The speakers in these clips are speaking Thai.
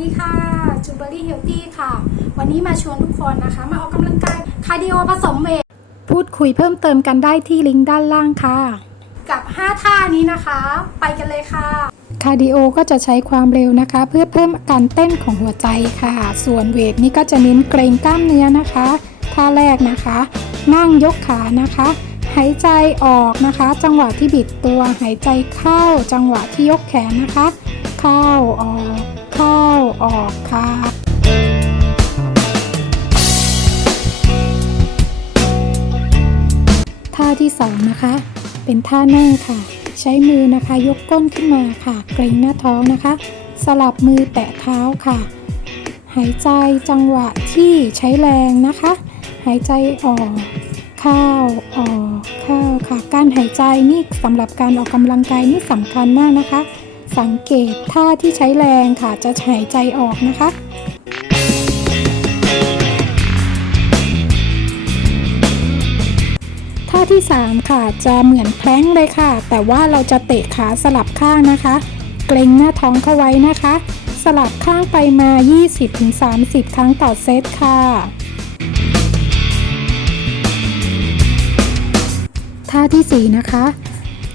ดีค่ะจูเบอรี่เฮลตี้ค่ะ วันนี้มาชวนทุกคนนะคะ มาออกกำลังกายคาร์ดิโอผสมเวทพูดคุยเพิ่มเติมกันได้ที่ลิงก์ด้านล่างค่ะ กับ 5 ท่านี้นะคะ ไปกันเลยค่ะ คาร์ดิโอก็จะใช้ความเร็วนะคะ เพื่อเพิ่มการเต้นของหัวใจค่ะ ส่วนเวทนี่ก็จะเน้นเกรงกล้ามเนื้อนะคะ ท่าแรกนะคะ นั่งยกขานะคะ หายใจออกนะคะ จังหวะที่บิดตัว หายใจเข้า จังหวะที่ยกแขนนะคะ เข้าออก เข้าออกค่ะท่าที่สองนะคะ เป็นท่านั่งค่ะ ใช้มือนะคะยกก้นขึ้นมาค่ะ เกรงหน้าท้องนะคะ สลับมือแตะเท้าค่ะ หายใจจังหวะที่ใช้แรงนะคะ หายใจออกเข้าออกเข้าค่ะ การหายใจนี่สำหรับการออกกำลังกายนี่สำคัญมากนะคะ สังเกตท่าที่ใช้แรงค่ะจะหายใจออกนะคะท่าที่ 3 ค่ะจะเหมือนแพลงเลยค่ะ แต่ว่าเราจะเตะขาสลับข้างนะคะ เกรงหน้าท้องเข้าไว้นะคะ สลับข้างไปมา 20-30 ครั้งต่อเซตค่ะท่าที่ 4 นะคะ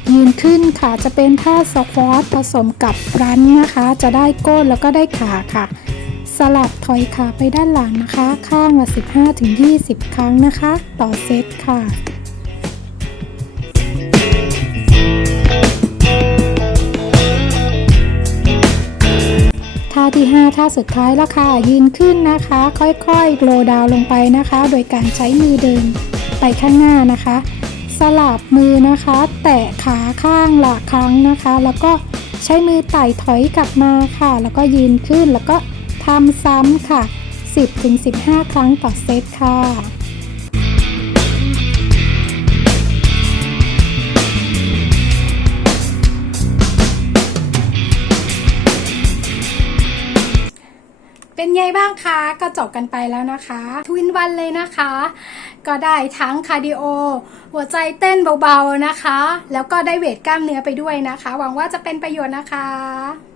ยืนขึ้นค่ะจะเป็นท่าสควอตผสมกับรันนะคะ จะได้ก้นแล้วก็ได้ขาค่ะ สลับถอยขาไปด้านหลังนะคะ ข้างละ 15-20 ครั้งนะคะ ต่อเซตค่ะท่าที่ 5 ท่าสุดท้ายแล้วค่ะ ยืนขึ้นนะคะ ค่อยๆโลดาวลงไปนะคะ โดยการใช้มือเดินไปข้างหน้านะคะ สลับมือนะคะ แตะขาข้างละครั้งนะคะ แล้วก็ใช้มือไต่ถอยกลับมาค่ะ แล้วก็ยืนขึ้นแล้วก็ทำซ้ำค่ะ 10-15 ครั้งต่อเซตค่ะ เป็นไงบ้างคะก็จบกันไปแล้วนะคะทวินวันเลยนะคะ ก็ได้ทั้งคาร์ดิโอ หัวใจเต้นเบาๆนะคะ แล้วก็ได้เวทกล้ามเนื้อไปด้วยนะคะ หวังว่าจะเป็นประโยชน์นะคะ